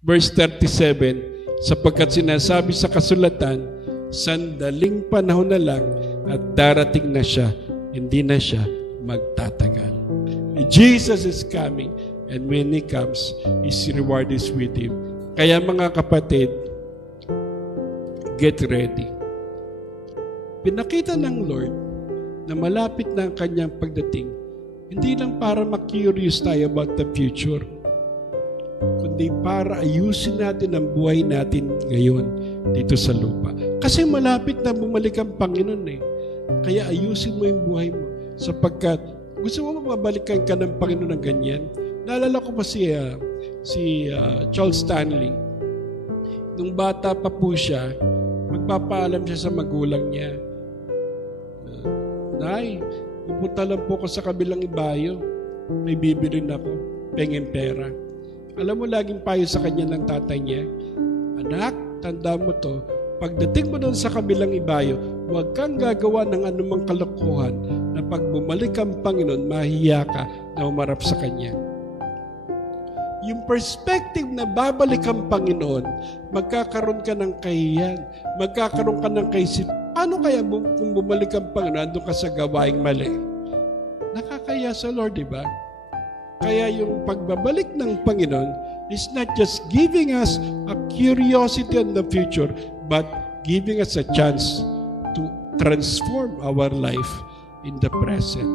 Verse 37, sapagkat sinasabi sa kasulatan, sandaling panahon na lang at darating na siya, hindi na siya magtatagal. Jesus is coming, and when He comes, His reward is with Him. Kaya mga kapatid, get ready. Pinakita ng Lord na malapit na ang kanyang pagdating, hindi lang para ma-curious tayo about the future, kundi para ayusin natin ang buhay natin ngayon dito sa lupa. Kasi malapit na bumalik ang Panginoon eh. Kaya ayusin mo yung buhay mo. Sapagkat gusto mo mabalikan ka ng Panginoon ng ganyan. Naalala ko pa si Charles Stanley. Nung bata pa po siya, magpapaalam siya sa magulang niya. Nay, pupunta lang po ko sa kabilang ibayo. May bibilin ako. Pengin pera. Alam mo, laging payo sa kanya ng tatay niya, anak, tanda mo to, pagdating mo doon sa kabilang ibayo, huwag kang gagawa ng anumang kalokohan na pag bumalik ang Panginoon, mahiya ka na umarap sa Kanya. Yung perspective na babalik ang Panginoon, magkakaroon ka ng kahiyan, magkakaroon ka ng kaisip. Paano kaya kung bumalik ang Panginoon, doon ka sa gawaing mali? Nakakaya sa Lord, di ba? Kaya yung pagbabalik ng Panginoon is not just giving us a curiosity on the future, but giving us a chance to transform our life in the present.